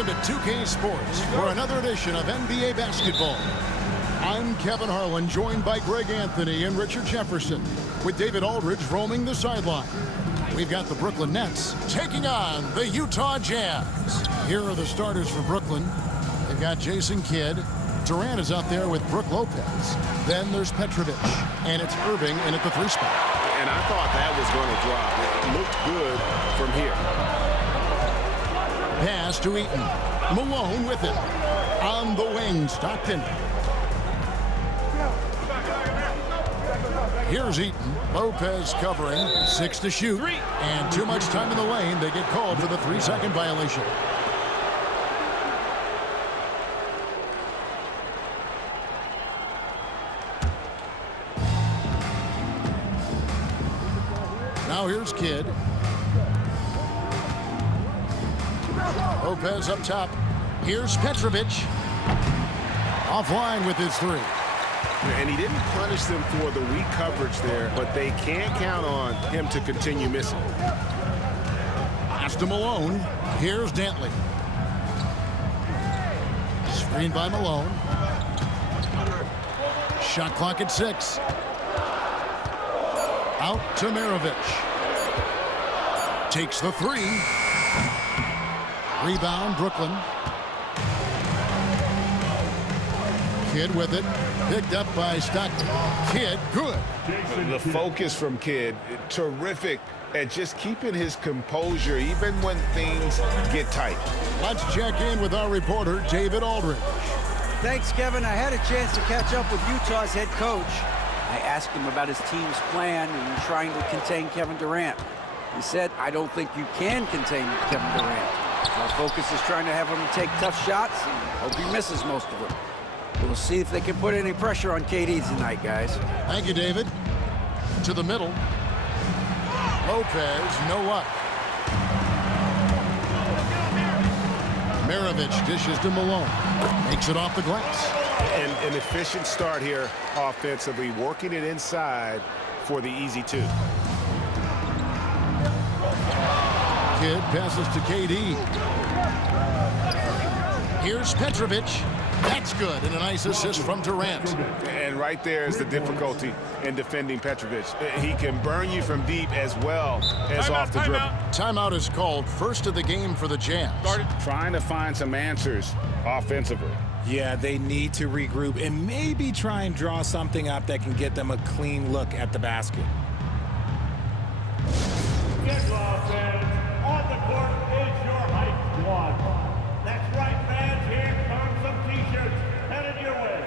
Welcome to 2K Sports for another edition of NBA basketball. I'm Kevin Harlan, joined by Greg Anthony and Richard Jefferson, with David Aldridge roaming the sideline. We've got the Brooklyn Nets taking on the Utah Jazz. Here are the starters for Brooklyn. They've got Jason Kidd. Durant is out there with Brook Lopez. Then there's Petrovic, and it's Irving in at the 3 spot. And I thought that was going to drop. It looked good from here. Pass to Eaton. Malone with it. On the wing, Stockton. Here's Eaton. Lopez covering. 6 to shoot. And too much time in the lane. They get called for the 3-second violation. Now here's Kidd. Lopez up top. Here's Petrovic. Offline with his 3. And he didn't punish them for the weak coverage there, but they can't count on him to continue missing. Pass to Malone. Here's Dantley. Screen by Malone. Shot clock at 6. Out to Maravich. Takes the 3. Rebound, Brooklyn. Kidd with it. Picked up by Stockton. Kidd, good. The focus from Kidd, terrific at just keeping his composure even when things get tight. Let's check in with our reporter, David Aldridge. Thanks, Kevin. I had a chance to catch up with Utah's head coach. I asked him about his team's plan in trying to contain Kevin Durant. He said, I don't think you can contain Kevin Durant. Our focus is trying to have him take tough shots and hope he misses most of them. We'll see if they can put any pressure on KD tonight, guys. Thank you, David. To the middle. Lopez, no luck. Maravich dishes to Malone. Makes it off the glass. And an efficient start here offensively, working it inside for the easy 2. Kidd passes to KD. Here's Petrovic. That's good, and a nice assist from Durant. And right there is the difficulty in defending Petrovic. He can burn you from deep as well as off the dribble. Timeout is called, first of the game for the Jazz. Trying to find some answers offensively. Yeah, they need to regroup and maybe try and draw something up that can get them a clean look at the basket. Get well, fans. On the court is your hype squad. That's right, fans. Here come some T-shirts headed your way.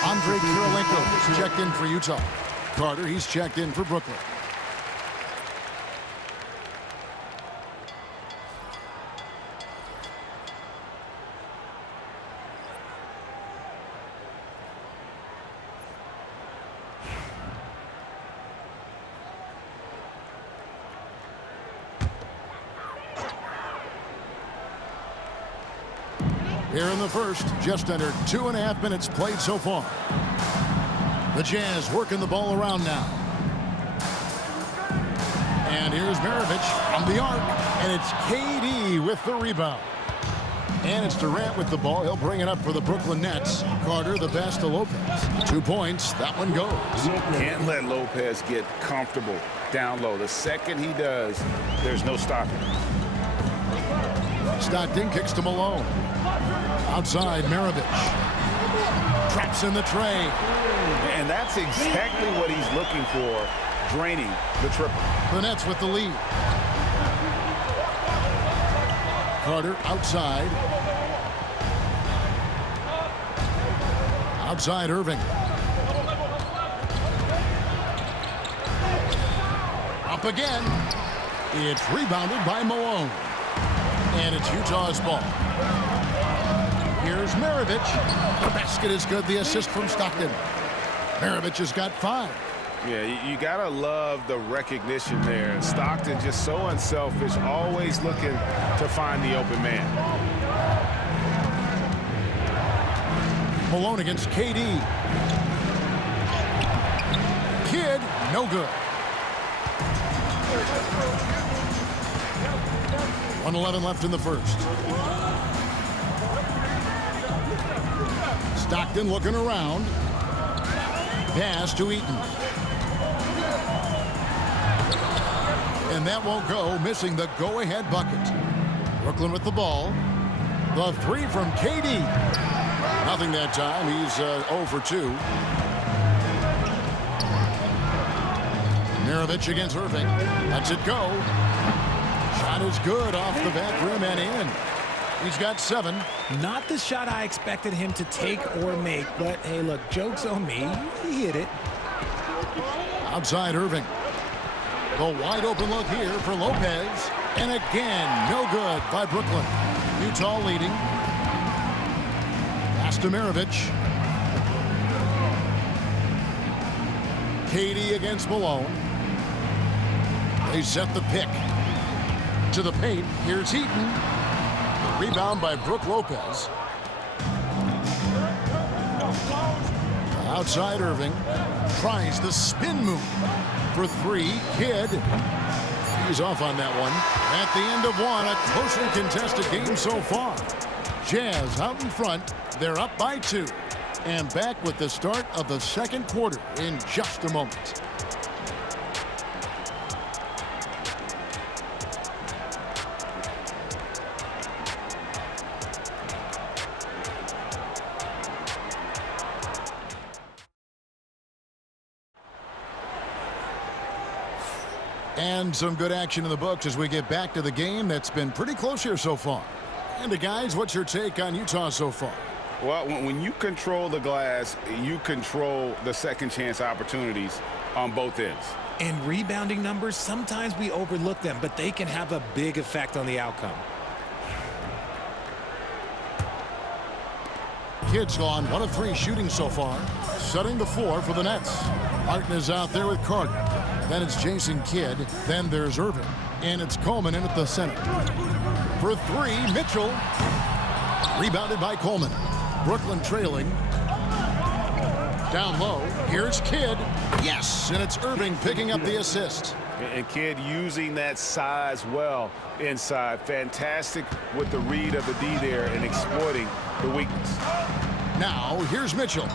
Andre Kirilenko is checked in for Utah. Carter, he's checked in for Brooklyn. Here in the first, just under 2.5 minutes played so far. The Jazz working the ball around now. And here's Maravich on the arc, and it's KD with the rebound. And it's Durant with the ball. He'll bring it up for the Brooklyn Nets. Carter, the pass to Lopez. 2 points. That one goes. Can't let Lopez get comfortable down low. The second he does, there's no stopping. Stockton kicks to Malone. Outside, Maravich. Traps in the tray. And that's exactly what he's looking for, draining the triple. The Nets with the lead. Carter outside. Outside Irving. Up again. It's rebounded by Malone. And it's Utah's ball. Here's Maravich. The basket is good. The assist from Stockton. Maravich has got 5. Yeah, you gotta love the recognition there. Stockton just so unselfish, always looking to find the open man. Malone against KD. Kidd, no good. 1:11 left in the first. Stockton looking around. Pass to Eaton. And that won't go, missing the go-ahead bucket. Brooklyn with the ball. The 3 from KD. Nothing that time. He's 0 for 2. Maravich against Irving. Lets it go. Shot is good off the back rim and in. He's got 7. Not the shot I expected him to take or make, but hey, look, joke's on me. He hit it. Outside Irving. The wide open look here for Lopez. And again, no good by Brooklyn. Utah leading. Pass to Maravich. KD against Malone. They set the pick. To the paint. Here's Heaton. Rebound by Brook Lopez. Outside Irving. Tries the spin move. For 3, Kidd. He's off on that one. At the end of one, a closely contested game so far. Jazz out in front. They're up by 2. And back with the start of the second quarter in just a moment. And some good action in the books as we get back to the game that's been pretty close here so far. And guys, what's your take on Utah so far? Well, when you control the glass, you control the second chance opportunities on both ends. And rebounding numbers, sometimes we overlook them, but they can have a big effect on the outcome. Kidd's gone 1 of 3 shooting so far. Setting the 4 for the Nets. Martin is out there with Carter. Then it's Jason Kidd. Then there's Irving. And it's Coleman in at the center. For 3, Mitchell. Rebounded by Coleman. Brooklyn trailing. Down low. Here's Kidd. Yes! And it's Irving picking up the assist. And Kidd using that size well inside. Fantastic with the read of the D there and exploiting the weakness. Now, here's Mitchell.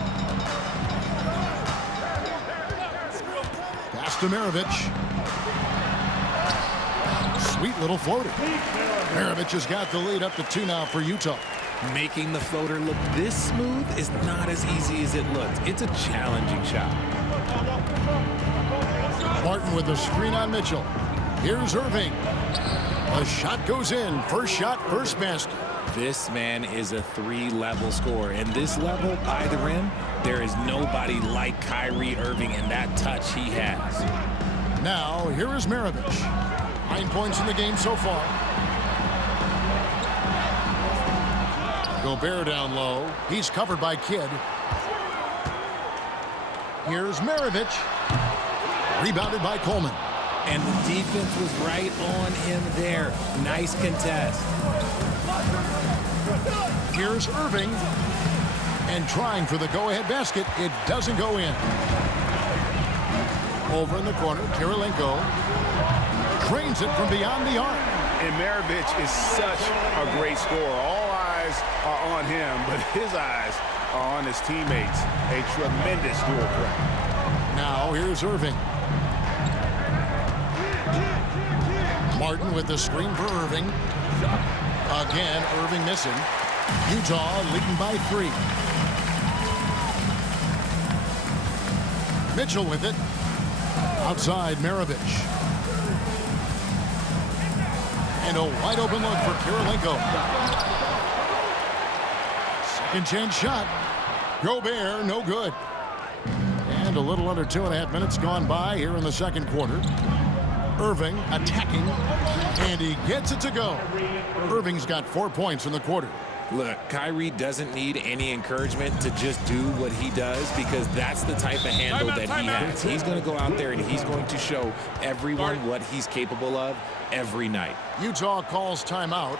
Pass to Maravich. Sweet little floater. Maravich has got the lead up to 2 now for Utah. Making the floater look this smooth is not as easy as it looks. It's a challenging shot. Martin with the screen on Mitchell. Here's Irving. The shot goes in. First shot, first basket. This man is a 3-level scorer. And this level by the rim, there is nobody like Kyrie Irving and that touch he has. Now, here is Maravich. 9 points in the game so far. Gobert down low. He's covered by Kidd. Here's Maravich. Rebounded by Coleman. And the defense was right on him there. Nice contest. Here's Irving. And trying for the go-ahead basket. It doesn't go in. Over in the corner, Kirilenko drains it from beyond the arc. And Maravich is such a great scorer. All eyes eyes are on him, but his eyes are on his teammates. A tremendous dual threat. Now here's Irving. Martin with the screen for Irving. Again, Irving missing. Utah leading by 3. Mitchell with it. Outside Maravich. And a wide open look for Kirilenko. Second chance shot. Gobert, no good. And a little under 2.5 minutes gone by here in the second quarter. Irving attacking, and he gets it to go. Irving's got 4 points in the quarter. Look, Kyrie doesn't need any encouragement to just do what he does, because that's the type of handle that he has. He's going to go out there and he's going to show everyone what he's capable of every night. Utah calls timeout.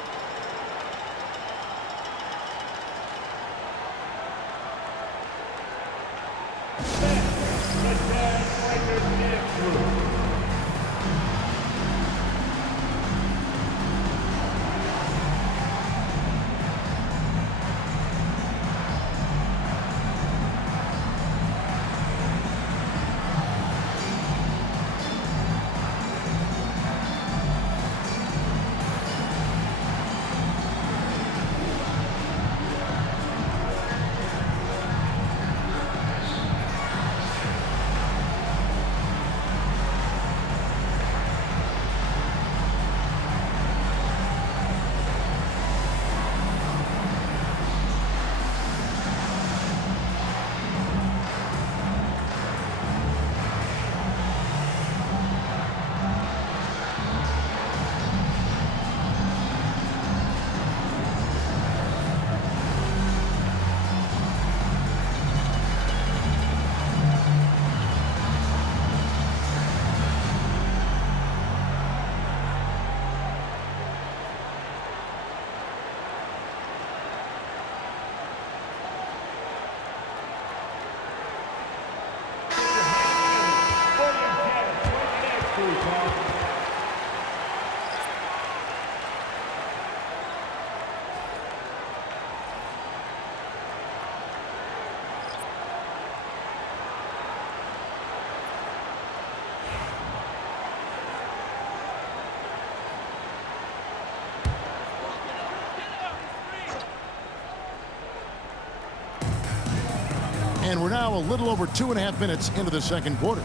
And we're now a little over 2.5 minutes into the second quarter.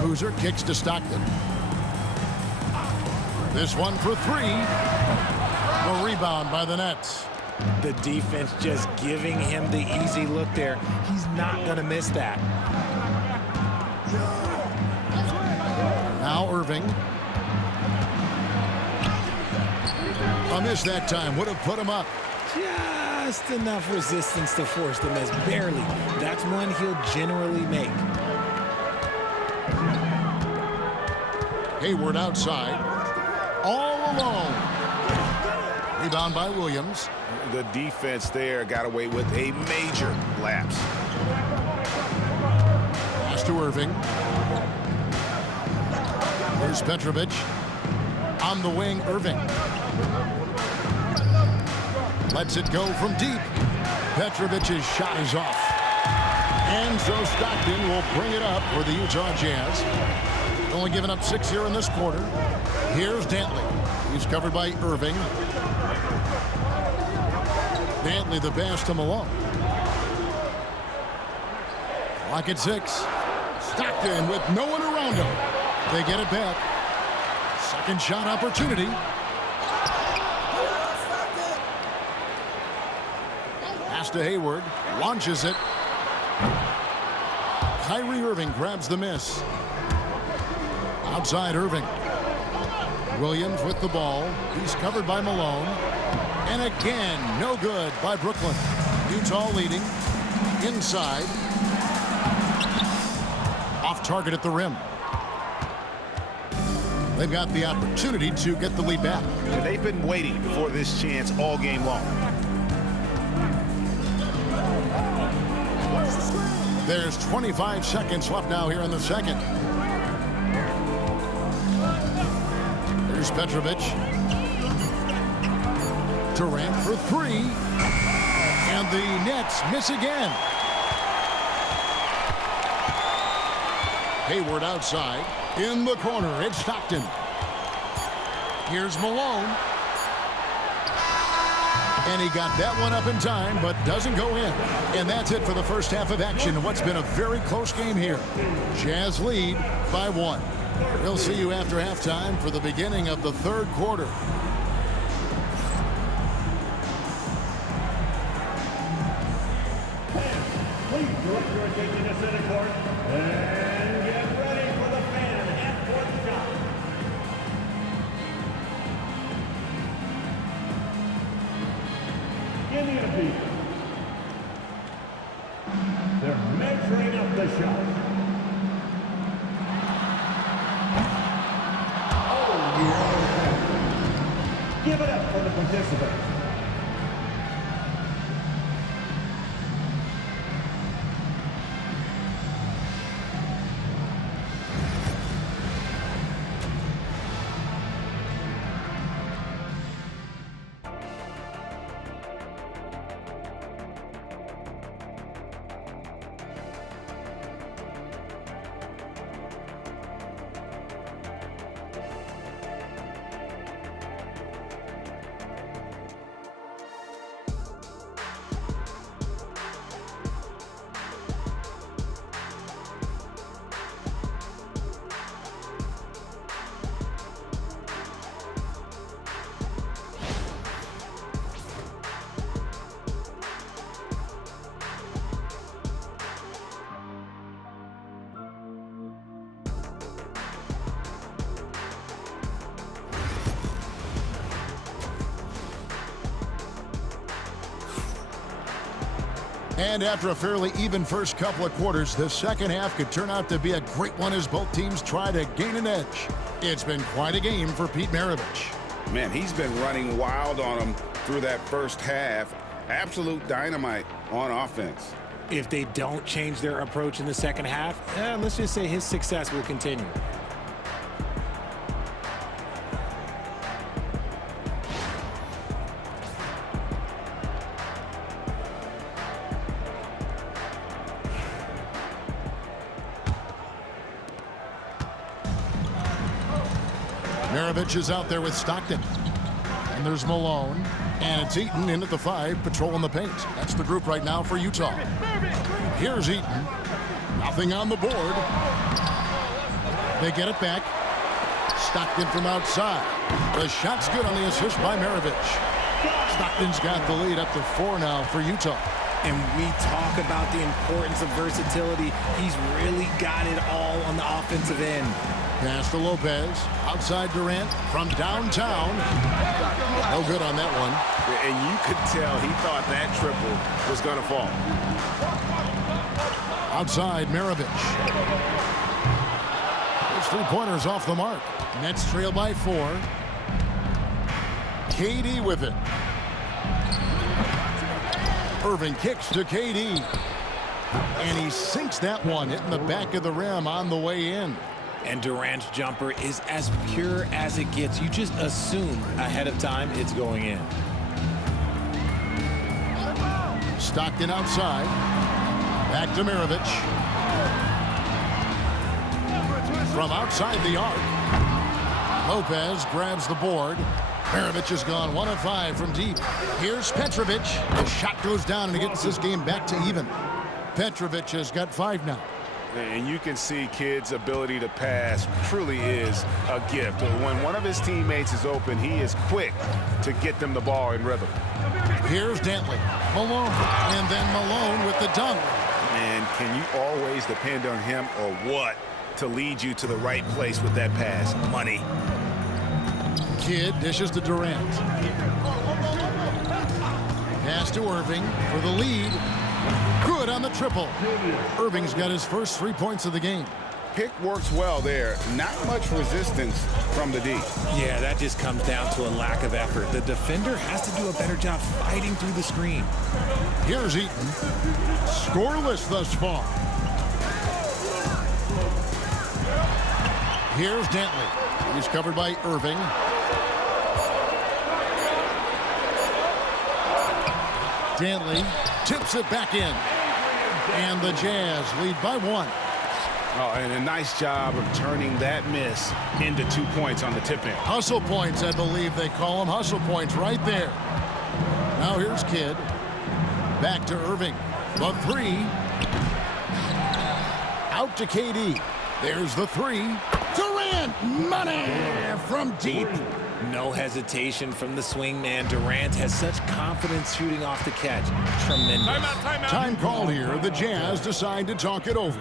Boozer kicks to Stockton. This one for 3. A rebound by the Nets. The defense just giving him the easy look there. He's not going to miss that. Now Irving. A miss that time. Would have put him up. Just enough resistance to force the miss. Barely. That's one he'll generally make. Hayward outside. All alone. Rebound by Williams. The defense there got away with a major lapse. Pass to Irving. Here's Petrovic. On the wing, Irving. Lets it go from deep. Petrovic's shot is off. And so Stockton will bring it up for the Utah Jazz. Only giving up 6 here in this quarter. Here's Dantley. He's covered by Irving. Dantley the pass to Malone. Clock at 6. Stockton with no one around him. They get it back. Second shot opportunity. Pass to Hayward. Launches it. Kyrie Irving grabs the miss. Outside Irving. Williams with the ball. He's covered by Malone. And again, no good by Brooklyn. Utah leading. Inside. Off target at the rim. They've got the opportunity to get the lead back. And they've been waiting for this chance all game long. There's 25 seconds left now here in the second. Here's Petrovic. Durant for three. And the Nets miss again. Hayward outside. In the corner, it's Stockton. Here's Malone. And he got that one up in time, but doesn't go in. And that's it for the first half of action in what's been a very close game here. Jazz lead by 1. We'll see you after halftime for the beginning of the third quarter. Please direct your attention to center court and get ready for the fan half-court shot. Give me a beat. They're measuring up the shot. Oh, yeah. Give it up for the participants. And after a fairly even first couple of quarters, the second half could turn out to be a great one as both teams try to gain an edge. It's been quite a game for Pete Maravich. Man, he's been running wild on them through that first half. Absolute dynamite on offense. If they don't change their approach in the second half, let's just say his success will continue. Maravich is out there with Stockton. And there's Malone. And it's Eaton in at the 5, patrolling the paint. That's the group right now for Utah. Here's Eaton. Nothing on the board. They get it back. Stockton from outside. The shot's good on the assist by Maravich. Stockton's got the lead up to 4 now for Utah. And we talk about the importance of versatility. He's really got it all on the offensive end. Pass to Lopez. Outside Durant from downtown. No good on that one. And you could tell he thought that triple was going to fall. Outside Maravich. Those 3-pointers off the mark. Nets trail by 4. KD with it. Irving kicks to KD. And he sinks that one, hitting the back of the rim on the way in. And Durant's jumper is as pure as it gets. You just assume ahead of time it's going in. Stockton outside. Back to Maravich. From outside the arc. Lopez grabs the board. Maravich has gone 1 of 5 from deep. Here's Petrovic. The shot goes down and he gets this game back to even. Petrovic has got 5 now. And you can see Kidd's ability to pass truly is a gift. When one of his teammates is open, he is quick to get them the ball in rhythm. Here's Dantley. Malone. And then Malone with the dunk. And can you always depend on him or what to lead you to the right place with that pass? Money. Kidd dishes to Durant. Pass to Irving for the lead. Good on the triple. Irving's got his first 3 points of the game. Pick works well there. Not much resistance from the D. Yeah, that just comes down to a lack of effort. The defender has to do a better job fighting through the screen. Here's Eaton. Scoreless thus far. Here's Dantley. He's covered by Irving. Dantley tips it back in. And the Jazz lead by 1. Oh, and a nice job of turning that miss into 2 points on the tip-in. Hustle points, I believe they call them. Hustle points right there. Now here's Kidd. Back to Irving. The 3. Out to KD. There's the 3. Durant, money from deep. No hesitation from the swing man. Durant has such confidence shooting off the catch. Tremendous. Timeout. Time called here. The Jazz decide to talk it over.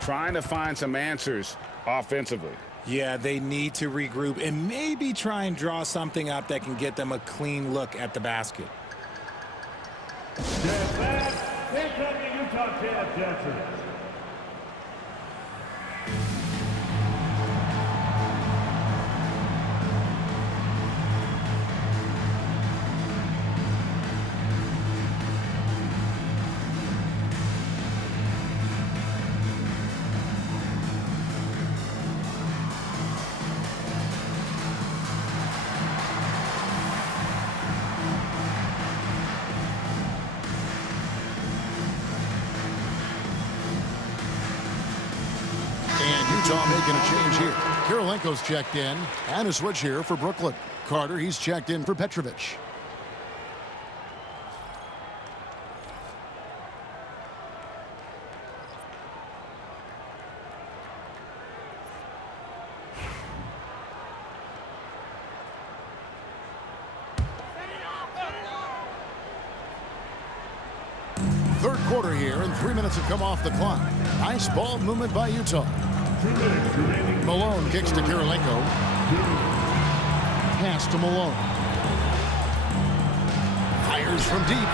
Trying to find some answers offensively. Yeah, they need to regroup and maybe try and draw something up that can get them a clean look at the basket. Jazz fans, here come the Utah Jazz dancers. Utah making a change here. Kirilenko's checked in. And a switch here for Brooklyn. Carter, he's checked in for Petrovic. Third quarter here, and 3 minutes have come off the clock. Nice ball movement by Utah. Malone kicks to Kirilenko. Pass to Malone. Fires from deep.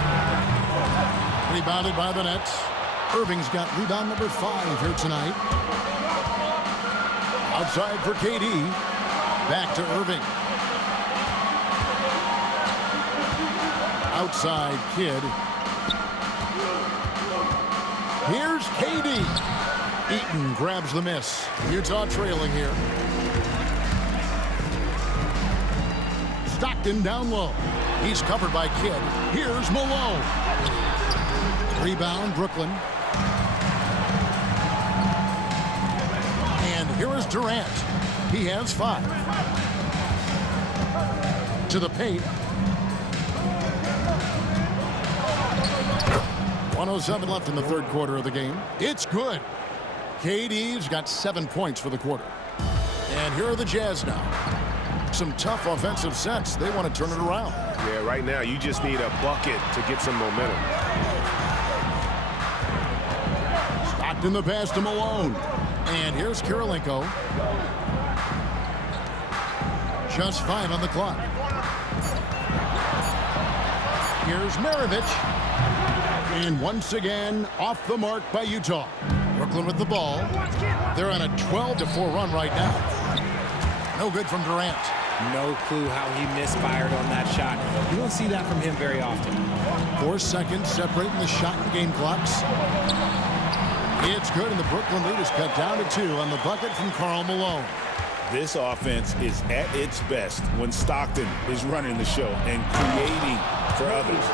Rebounded by the Nets. Irving's got rebound number 5 here tonight. Outside for KD. Back to Irving. Outside Kidd. Here's KD. Eaton grabs the miss. Utah trailing here. Stockton down low. He's covered by Kidd. Here's Malone. Rebound, Brooklyn. And here is Durant. He has 5. To the paint. 1:07 left in the third quarter of the game. It's good. KD's got 7 points for the quarter. And here are the Jazz now. Some tough offensive sets. They want to turn it around. Yeah, right now you just need a bucket to get some momentum. Stockton the pass to Malone. And here's Kirilenko. Just 5 on the clock. Here's Maravich. And once again, off the mark by Utah. Brooklyn with the ball. They're on a 12-4 run right now. No good from Durant. No clue how he misfired on that shot. You don't see that from him very often. 4 seconds separating the shot and game clocks. It's good, and the Brooklyn lead is cut down to 2 on the bucket from Karl Malone. This offense is at its best when Stockton is running the show and creating for others.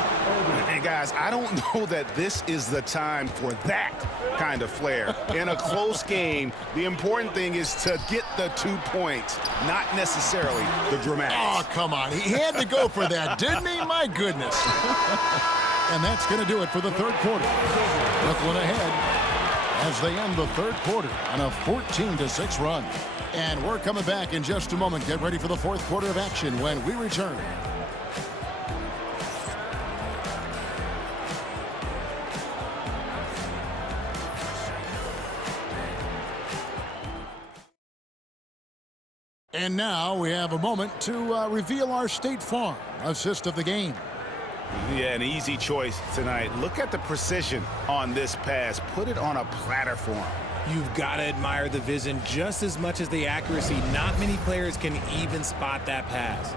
And guys, I don't know that this is the time for that kind of flair. In a close game, the important thing is to get the 2 points, not necessarily the dramatics. Oh, come on. He had to go for that, didn't he? My goodness. And that's going to do it for the third quarter. Brooklyn ahead as they end the third quarter on a 14-6 run. And we're coming back in just a moment. Get ready for the fourth quarter of action when we return. And now we have a moment to reveal our State Farm assist of the game. Yeah, an easy choice tonight. Look at the precision on this pass. Put it on a platter form. You've got to admire the vision just as much as the accuracy. Not many players can even spot that pass.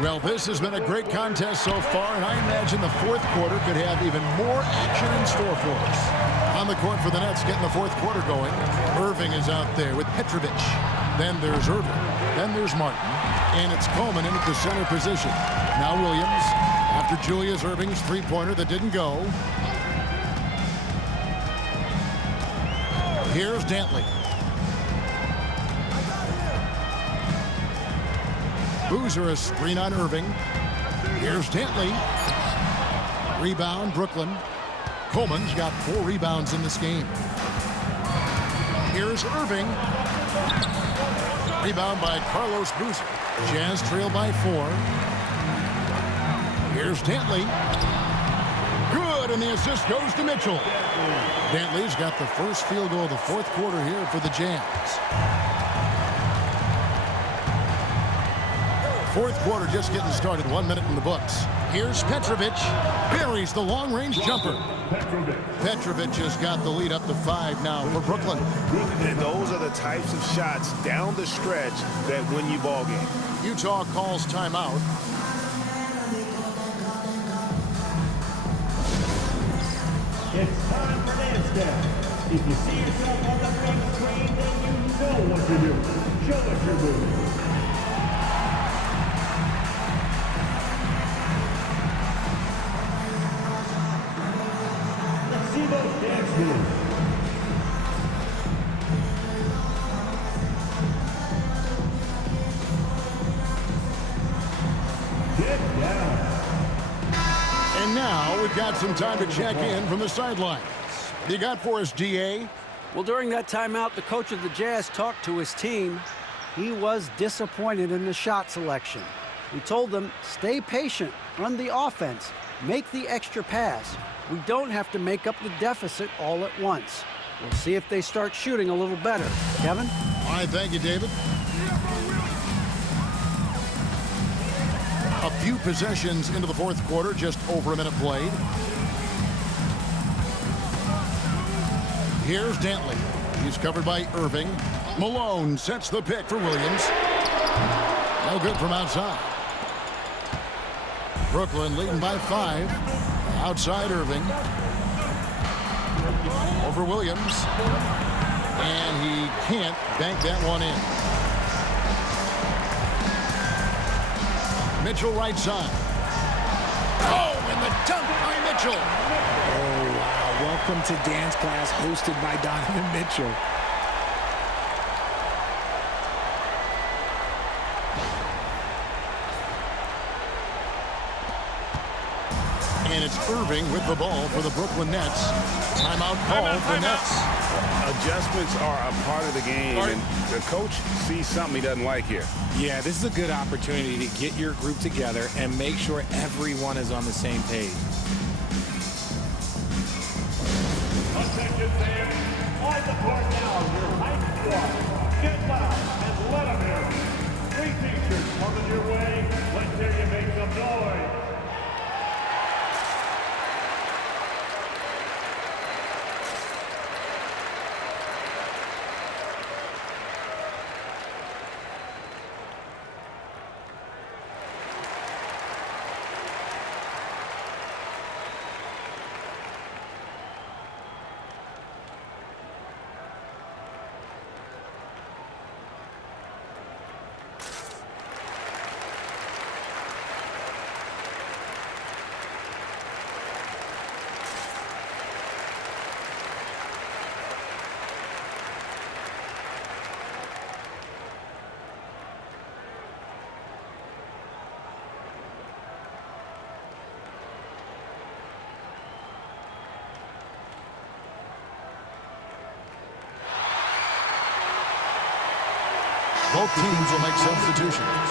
Well, this has been a great contest so far, and I imagine the fourth quarter could have even more action in store for us. On the court for the Nets, getting the fourth quarter going. Irving is out there with Petrovic. Then there's Irving. Then there's Martin. And it's Coleman in at the center position. Now Williams after Julius Erving's three-pointer that didn't go. Here's Dantley. Boozer a screen on Irving. Here's Dantley. Rebound, Brooklyn. Coleman's got 4 rebounds in this game. Here's Irving. Rebound by Carlos Boozer. Jazz trail by 4. Here's Dantley. Good, and the assist goes to Mitchell. Dantley's got the first field goal of the fourth quarter here for the Jazz. Fourth quarter just getting started. 1 minute in the books. Here's Petrovic. Buries the long-range jumper. Petrovic has got the lead up to 5 now for Brooklyn. And those are the types of shots down the stretch that win you ball game. Utah calls timeout. It's time for dance step. If you see yourself on the big screen, then you know what to do. Show us your move. Let's see those dance moves. Get down. And now we've got some time to check in from the sidelines. You got for us, DA? Well, during that timeout, the coach of the Jazz talked to his team. He was disappointed in the shot selection. He told them, stay patient, run the offense, make the extra pass. We don't have to make up the deficit all at once. We'll see if they start shooting a little better. Kevin? All right, thank you, David. A few possessions into the fourth quarter, just over a minute played. Here's Dantley. He's covered by Irving. Malone sets the pick for Williams. No good from outside. Brooklyn leading by 5. Outside Irving. Over Williams. And he can't bank that one in. Mitchell right side. Oh, and the dunk by Mitchell. Oh, wow. Welcome to dance class hosted by Donovan Mitchell. And it's Irving with the ball for the Brooklyn Nets. Timeout call for Nets. Adjustments are a part of the game, and the coach sees something he doesn't like here. Yeah, this is a good opportunity to get your group together and make sure everyone is on the same page. Attention fans, on the court now, your hype squad. Get loud and let them hear it. 3 t-shirts coming your way. Let's hear you make some noise. Both teams will make substitutions.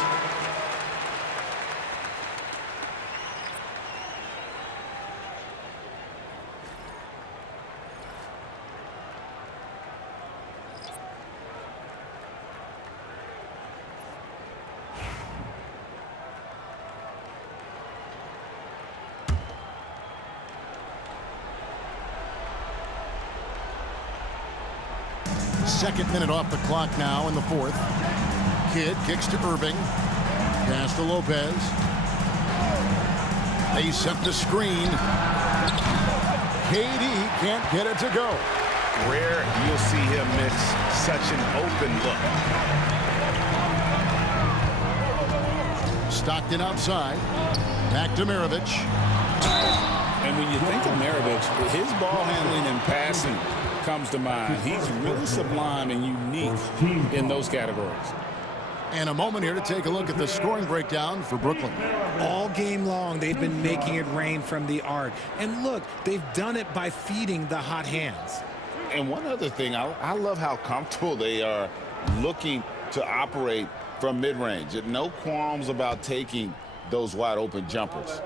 Second minute off the clock now in the fourth. Kidd kicks to Irving. Pass to Lopez. They set the screen. KD can't get it to go. rare you'll see him miss such an open look. Stockton outside. Back to Maravich. And when you think of Maravich, his ball handling and passing comes to mind. He's really sublime and unique in those categories. And a moment here to take a look at the scoring breakdown for Brooklyn. All game long, they've been making it rain from the arc. And look, they've done it by feeding the hot hands. And one other thing, I love how comfortable they are looking to operate from mid-range. No qualms about taking those wide-open jumpers.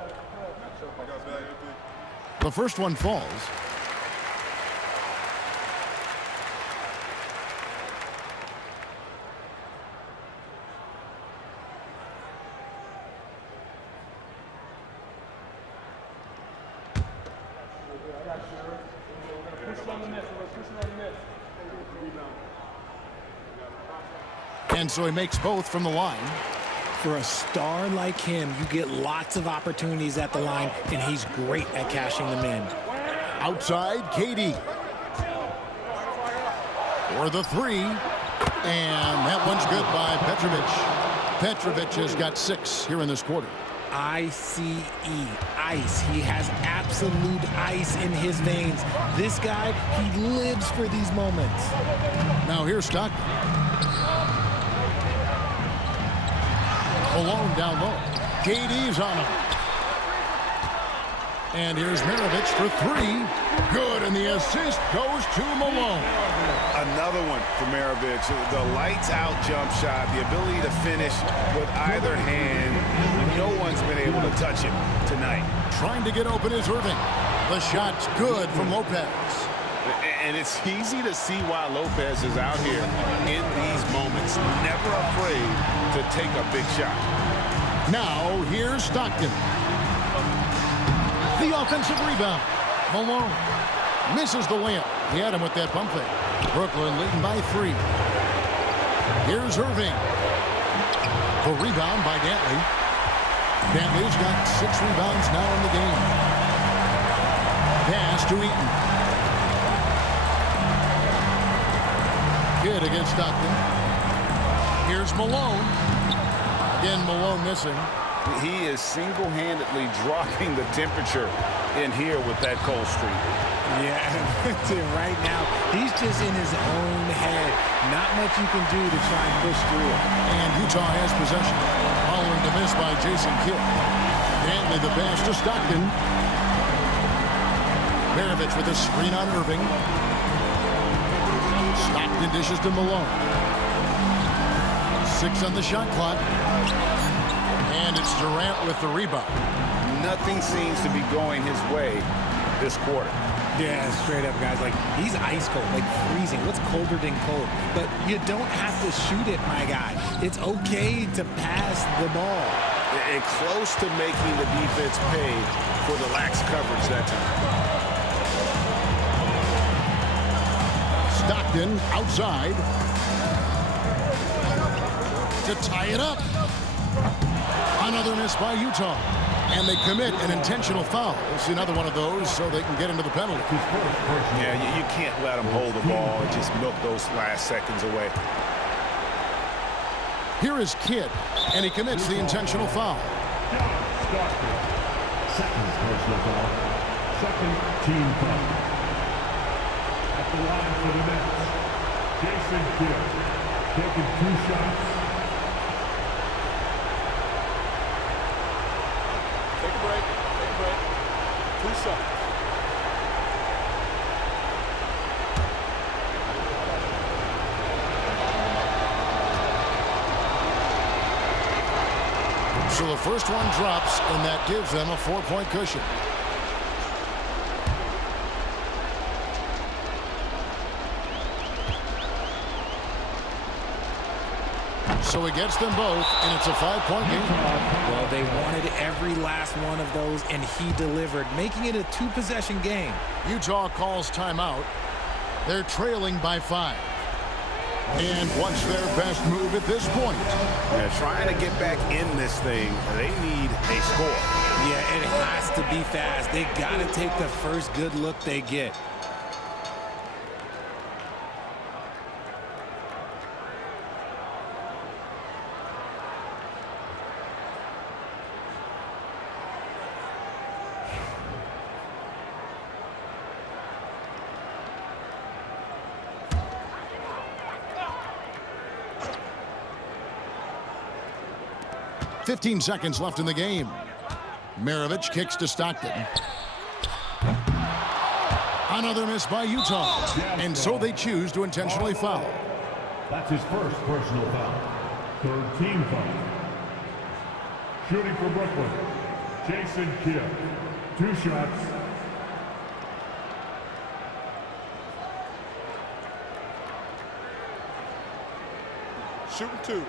The first one falls. And so he makes both from the line. For a star like him, you get lots of opportunities at the line, and he's great at cashing them in. Outside, KD. For the three. And that one's good by Petrovic. Petrovic has got 6 here in this quarter. ICE, ice. He has absolute ice in his veins. This guy, he lives for these moments. Now here's Stockton. Malone down low. KD's on him. And here's Maravich for 3. Good, and the assist goes to Malone. Another one for Maravich. The lights-out jump shot, the ability to finish with either hand. No one's been able to touch him tonight. Trying to get open is Irving. The shot's good from Lopez. And it's easy to see why Lopez is out here in these moments, never afraid to take a big shot. Now, here's Stockton. The offensive rebound. Malone misses the layup. He had him with that pump fake. Brooklyn leading by 3. Here's Irving. The rebound by Dantley. Dantley's got 6 rebounds now in the game. Pass to Eaton. Good against Stockton. Here's Malone. Again, Malone missing. He is single-handedly dropping the temperature in here with that cold streak. Yeah, right now, he's just in his own head. Not much you can do to try and push through it. And Utah has possession. Following the miss by Jason Kidd. Dantley the pass to Stockton. Maravich with a screen on Irving. Stockton dishes to Malone. 6 on the shot clock. And it's Durant with the rebound. Nothing seems to be going his way this quarter. Yeah, straight up, guys. Like, he's ice cold, like freezing. What's colder than cold? But you don't have to shoot it, my guy. It's okay to pass the ball. And close to making the defense pay for the lax coverage that time. Stockton outside to tie it up. Another miss by Utah. And they commit an intentional foul. It's another one of those so they can get into the penalty. Yeah, you can't let them hold the ball and just milk those last seconds away. Here is Kidd, and he commits the intentional foul. Second personal foul. Second team foul. At the line for the Nets, Jason Kidd taking 2 shots. Take a break. 2 shots. So the first one drops, and that gives them a 4-point cushion. So he gets them both, and it's a 5-point game. Well, they wanted every last one of those, and he delivered, making it a 2-possession game. Utah calls timeout. They're trailing by 5. And what's their best move at this point? Yeah, trying to get back in this thing, they need a score. Yeah, it has to be fast. They got to take the first good look they get. 15 seconds left in the game. Maravich kicks to Stockton. Another miss by Utah. And so they choose to intentionally foul. That's his first personal foul. Third team foul. Shooting for Brooklyn, Jason Kidd. 2 shots. Shooting 2.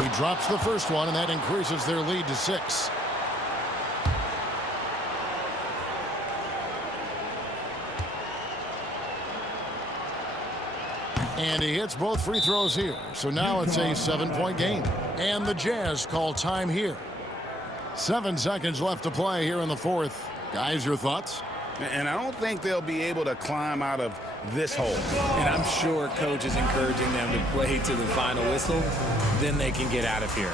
He drops the first one, and that increases their lead to 6. And he hits both free throws here. So now it's a 7-point game. And the Jazz call time here. 7 seconds left to play here in the fourth. Guys, your thoughts? And I don't think they'll be able to climb out of this hole. And I'm sure coach is encouraging them to play to the final whistle. Then they can get out of here.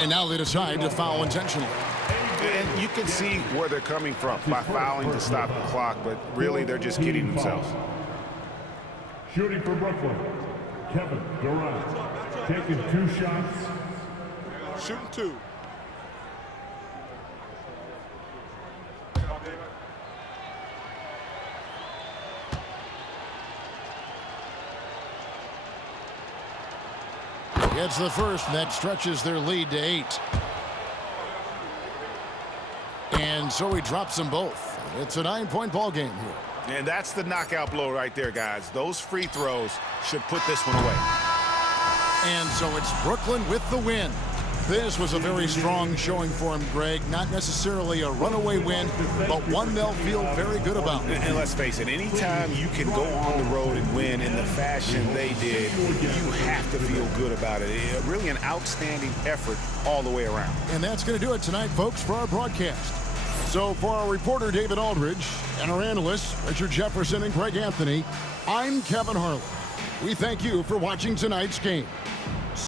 And now they decide to foul intentionally. And you can see where they're coming from by fouling to stop the clock, but really they're just kidding themselves. Shooting for Brooklyn, Kevin Durant. Taking 2 shots. Shooting 2. Gets the first, and that stretches their lead to 8. And so he drops them both. It's a 9-point ball game here. And that's the knockout blow right there, guys. Those free throws should put this one away. And so it's Brooklyn with the win. This was a very strong showing for him, Greg. Not necessarily a runaway win, but one they'll feel very good about. And let's face it, anytime you can go on the road and win in the fashion they did, you have to feel good about it. Really an outstanding effort all the way around. And that's going to do it tonight, folks, for our broadcast. So for our reporter, David Aldridge, and our analysts, Richard Jefferson and Greg Anthony, I'm Kevin Harlan. We thank you for watching tonight's game.